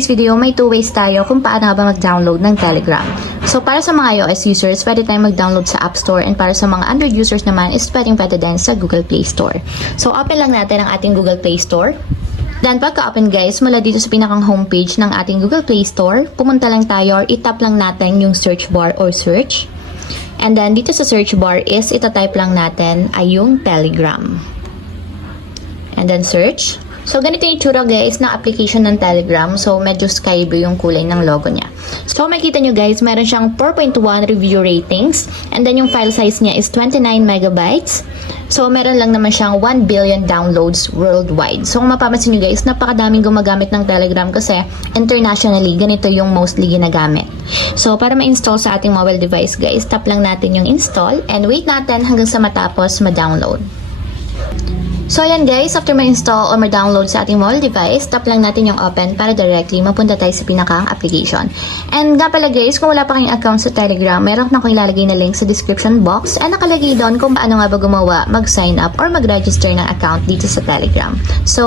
This video, may two ways tayo kung paano nga ba mag-download ng Telegram. So, para sa mga iOS users, pwede tayong mag-download sa App Store, and para sa mga Android users naman, is pwede din sa Google Play Store. So, open lang natin ang ating Google Play Store. Then, pagka-open guys, mula dito sa pinakang homepage ng ating Google Play Store, pumunta lang tayo or itap lang natin yung search bar or search. And then, dito sa search bar is itatype lang natin ay yung Telegram. And then, search. So, ganito yung itsura guys na application ng Telegram. So, medyo sky blue yung kulay ng logo niya. So, makikita nyo guys, meron siyang 4.1 review ratings. And then, yung file size niya is 29 megabytes. So, meron lang naman siyang 1 billion downloads worldwide. So, kung mapapansin nyo guys, napakadaming gumagamit ng Telegram kasi internationally, ganito yung mostly ginagamit. So, para ma-install sa ating mobile device guys, tap lang natin yung install and wait natin hanggang sa matapos ma-download. So, ayan guys, after ma-install or ma-download sa ating mobile device, tap lang natin yung open para directly mapunta tayo sa pinakang application. And nga pala guys, kung wala pa kayong account sa Telegram, meron na akong ilalagay na link sa description box and nakalagay doon kung paano nga ba gumawa, mag-sign up or mag-register ng account dito sa Telegram. So,